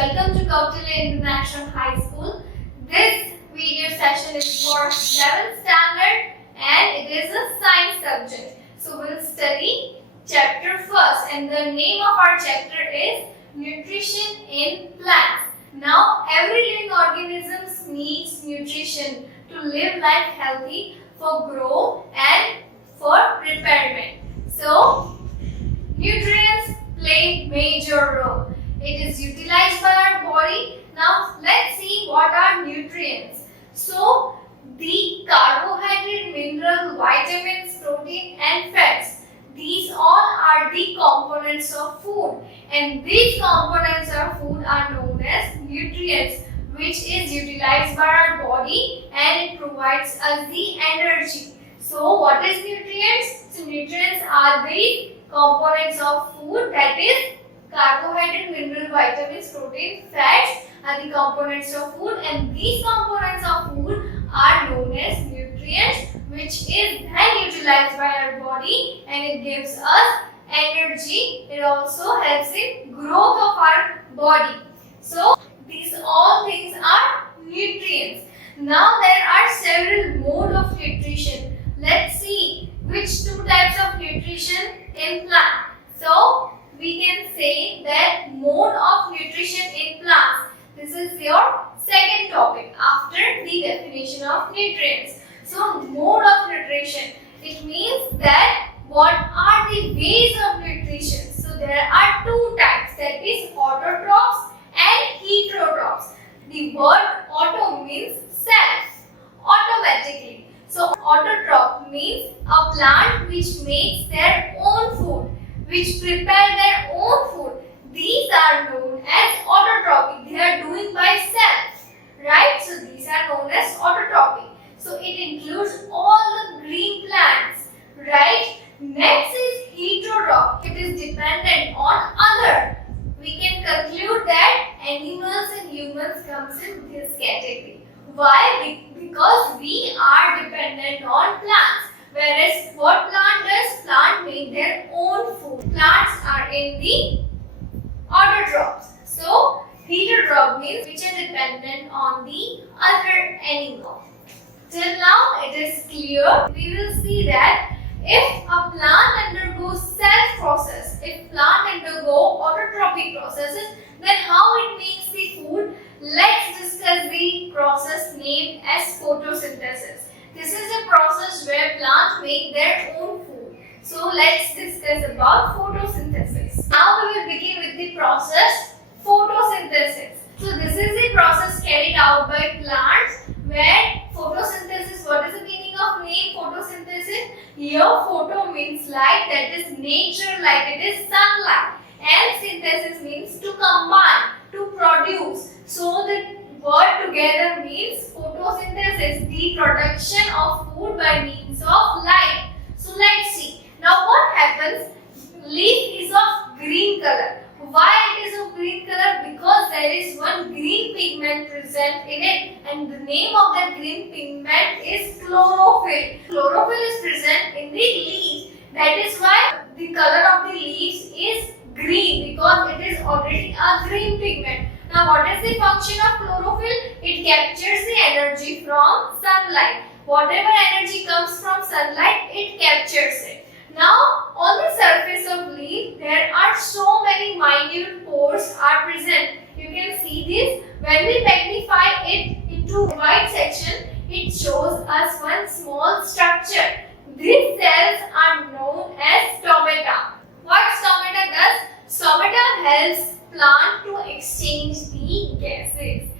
welcome to Kautilya International High School. This video session is for 7th standard and it is a science subject. So we'll study chapter first, and the name of our chapter is Nutrition in Plants. Now every living organism needs nutrition to live life healthy, for growth and for repairment. So nutrients play major role. It is utilized by our body. Now let's see what are nutrients. So the carbohydrate, mineral, vitamins, protein and fats, these all are the components of food, and these components of food are known as nutrients, which is utilized by our body and it provides us the energy. So what is nutrients? So nutrients are the components of food, that is carbohydrate, mineral, vitamins, protein, fats are the components of food, and these components of food are known as nutrients, which is then utilized by our body and it gives us energy. It also helps in growth of our body. So these all things are nutrients. Now there are several modes of nutrition. Let's see which two types of nutrition in plant. So we can say that mode of nutrition in plants. This is your second topic after the definition of nutrients. So mode of nutrition, it means that what are the ways of nutrition. So there are two types, that is autotrophs and heterotrophs. The word auto means self, automatically. So autotroph means a plant which makes their own food, which prepare their own food. These are known as autotrophic. They are doing by self, right? So these are known as autotrophic. So it includes all the green plants, right? Next is heterotroph. It is dependent on other. We can conclude that animals and humans comes in this category. Why? Because we are dependent on plants. Whereas what plant does? Plant make their own food. Plants are in the autotrophs. So heterotroph means which are dependent on the other animal. Till now it is clear. We will see that if a plant undergoes self process, if plant undergo autotrophic processes, then how it makes the food? Let's discuss the process named as photosynthesis. This is a process where plants make their own food. So let's discuss about photosynthesis. Now we will begin with the process photosynthesis. So this is the process carried out by plants where photosynthesis, what is the meaning of name photosynthesis? Here photo means light, that is nature light, it is sunlight. And synthesis means to combine, to produce. So the word together means photosynthesis, the production of food by means of light. So let's see. Now what happens? Leaf is of green color. Why it is of green color? Because there is one green pigment present in it, and the name of that green pigment is chlorophyll. Chlorophyll is present in the leaves. That is why the color of the leaves is green, because it is already a green pigment. Now what is the function of chlorophyll? It captures the energy from sunlight. Whatever energy comes from sunlight, it captures it. Now on the surface of leaf, there are so many minute pores are present. You can see this. When we magnify it into white section, it shows us one small structure. These cells are known as stomata. What stomata does? Stomata helps plant to exchange the gases.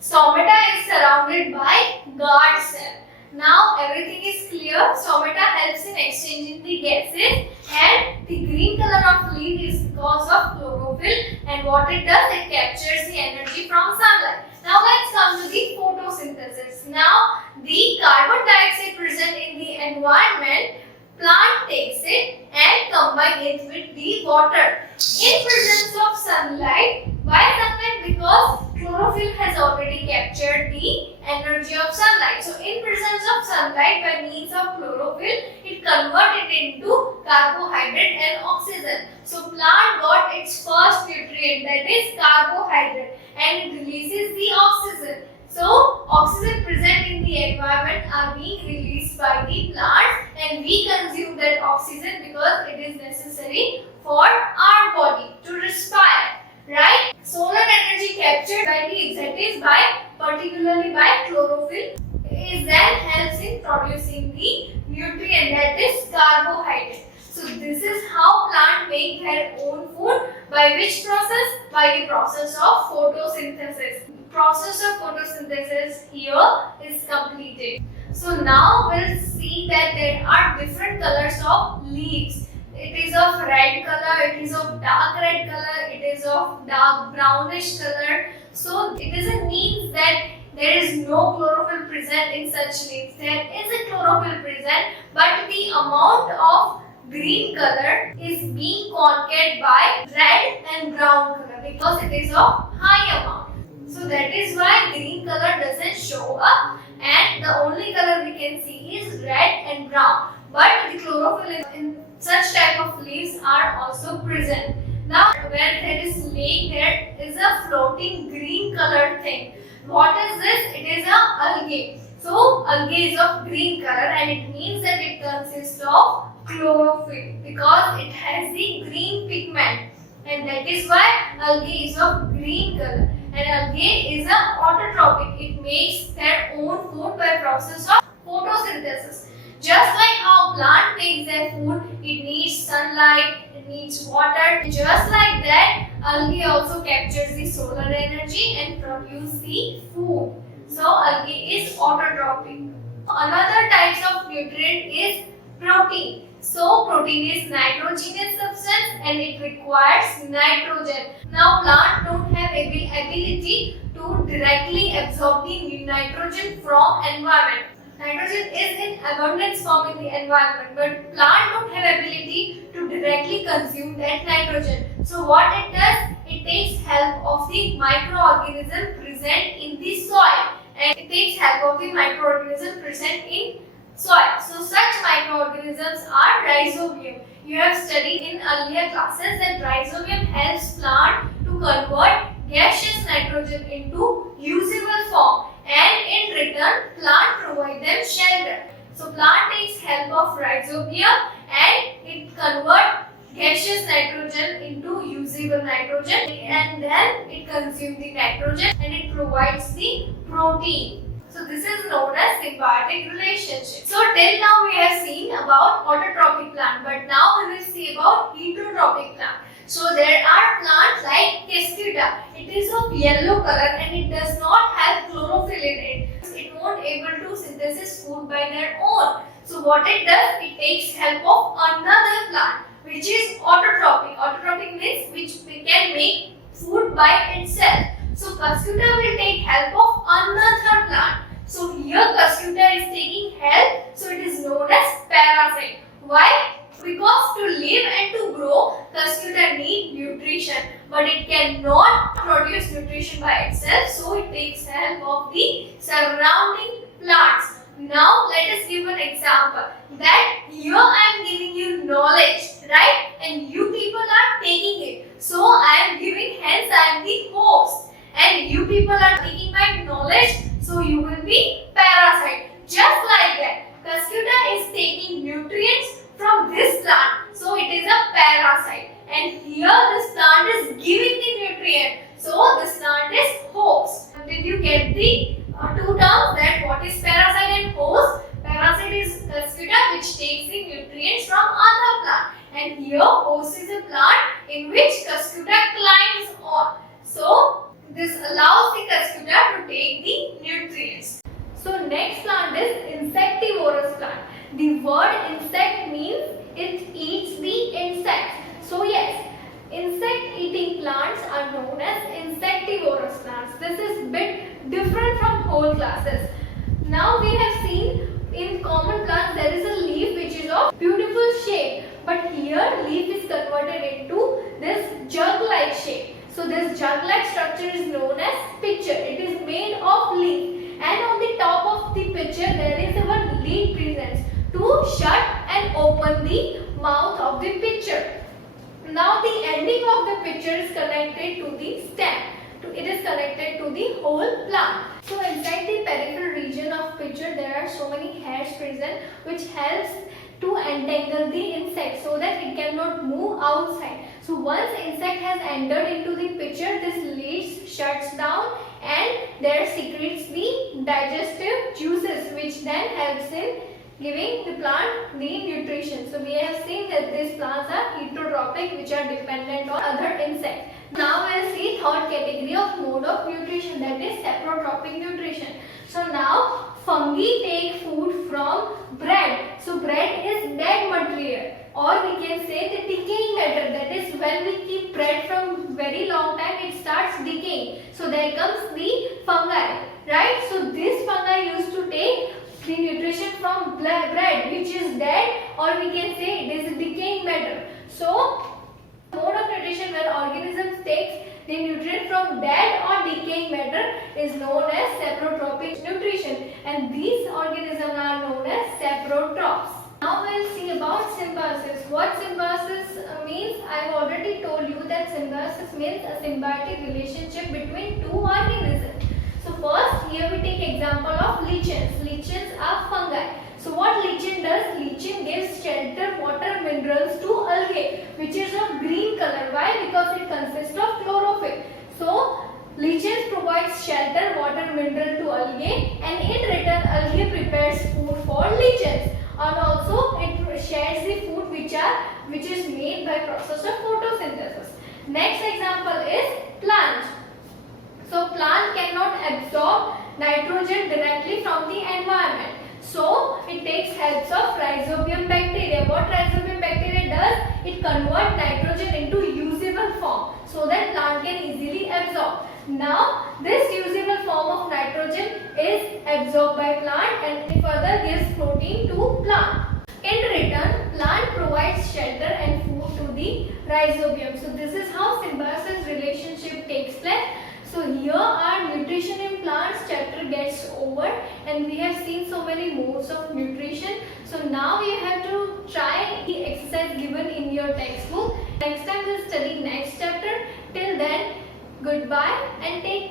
Stomata is surrounded by guard cell. Now everything is clear. Stomata helps in exchanging the gases, and the green color of leaf is because of chlorophyll, and what it does, it captures the energy from sunlight. Now let's come to the photosynthesis. Now the carbon dioxide present in the environment, plant takes it and combine it with the water. In presence of sunlight, why sunlight? Because chlorophyll has already captured the energy of sunlight. So in presence of sunlight, by means of chlorophyll, it converted into carbohydrate and oxygen. So plant got its first nutrient, that is carbohydrate. and it releases the oxygen. So oxygen present in the environment are being released by the plants, and we consume that oxygen because it is necessary for our body to respire, right? Solar energy captured by the that is particularly by chlorophyll is then helps in producing the nutrient, that is carbohydrate. So this is how plants make their own food. By which process? By the process of photosynthesis. Process of photosynthesis here is completed. So now we'll see that there are different colors of leaves. It is of red color, it is of dark red color, it is of dark brownish color. So it doesn't mean that there is no chlorophyll present in such leaves. There is a chlorophyll present, but the amount of green color is being conquered by red and brown color because it is of high amount. So that is why green color doesn't show up, and the only color we can see is red and brown. But the chlorophyll in such type of leaves are also present. Now where there is lake, there is a floating green colored thing. What is this? It is a algae. So algae is of green color, and it means that it consists of chlorophyll because it has the green pigment, and that is why algae is of green color. And algae is a autotrophic. It makes their own food by process of photosynthesis. Just like how plant makes their food, it needs sunlight, it needs water. Just like that, algae also captures the solar energy and produces the food. So algae is autotrophic. Another type of nutrient is protein. So protein is nitrogenous substance and it requires nitrogen. Now plants don't have ability to directly absorb the nitrogen from environment. Nitrogen is in abundance form in the environment, but plant don't have ability to directly consume that nitrogen. So what it does, it takes help of the microorganism present in the soil, and it takes help of the microorganism present in soil. So such microorganisms are rhizobium. You have studied in earlier classes that rhizobium helps plant to convert gaseous nitrogen into usable form, and in return plant provide them shelter. So plant takes help of rhizobium and it converts gaseous nitrogen into usable nitrogen, and then it consumes the nitrogen and it provides the protein. So this is known as symbiotic relationship. So till now we have seen about autotrophic plant, but now we will see about heterotrophic plant. So there are plants like Cascada. It is of yellow color and it does not have chlorophyll in it. It won't able to synthesize food by their own. So what it does, it takes help of another plant which is autotrophic. Autotrophic means which can make food by itself. So Cascada will take help of another plant. So here Cascada is taking help, so it is known as parasite. Why? Because to live and to grow, Cascada need nutrition, but it cannot produce nutrition by itself, so it takes help of the surrounding plants. Now let us give an example that here I am giving you knowledge, right? And you people are taking it. So I am giving, hence I am the host. And you people are taking my knowledge, so you will be parasite. Just like that, Cascada is taking nutrients from this plant, so it is a parasite. And here this plant is giving the nutrient, so this plant is host. Did you get the two terms, that what is parasite and host? Parasite is Cascada which takes the nutrients from other plant, and here host is a plant in which Cascada climbs on. So this allows the Cascada to take the nutrients. So next plant is Insectivorous plant. The word insect means it eats the insects. So yes, insect eating plants are known as insectivorous plants. This is bit different from whole classes. Now we have seen in common plants there is a leaf which is of beautiful shape, but here leaf is converted into this jug-like shape. So this jug-like structure is known as pitcher. It is made of leaf, and on the top of the pitcher there is a lead present to shut and open the mouth of the pitcher. Now the ending of the pitcher is connected to the stem, It is connected to the whole plant. So inside the peripheral region of picture there are so many hairs present which helps to entangle the insect so that it cannot move outside. So once insect has entered into the picture, this leaves shuts down and there secretes the digestive juices which then helps in giving the plant the nutrition. So we have seen that these plants are heterotropic which are dependent on other insects. Now we will see third category of mode of nutrition, that is seprotropic nutrition. So now fungi take food from bread. So bread is dead material, or we can say the decaying matter, that is when we keep bread from very long time it starts decaying. So there comes the fungi, right? So this fungi used to take the nutrition from bread which is dead, or we can say it is a decaying matter. So mode of nutrition where organisms takes the nutrient from dead or decaying matter is known as seprotropic nutrition, and these organisms are known as saprotrophs. Now we will see about symbiosis. What symbiosis means, I have already told you that symbiosis means a symbiotic relationship between two organisms. So first here we take example of lichens. Lichens are fungi. So what lichen does? Lichen gives shelter, water, minerals to algae which is of green color. Why? Because it consists of chlorophyll. So lichens provides shelter, water, mineral to algae, and in return algae prepares food for lichens, and also it shares the food which is made by process of photosynthesis. Next example is plant. So plant cannot absorb nitrogen directly from the environment. So it takes help of rhizobium bacteria. What rhizobium bacteria does? It converts nitrogen into usable form so that plant can easily absorb. Now this usable form of nitrogen is absorbed by plant and it further gives protein to plant. In return, plant provides shelter and food to the rhizobium. So this is how symbiosis relationship takes place. So here our nutrition in plants chapter gets over, and we have seen so many modes of nutrition. So now you have to try the exercise given in your textbook. Next time we'll study next chapter. Till then, goodbye and take care.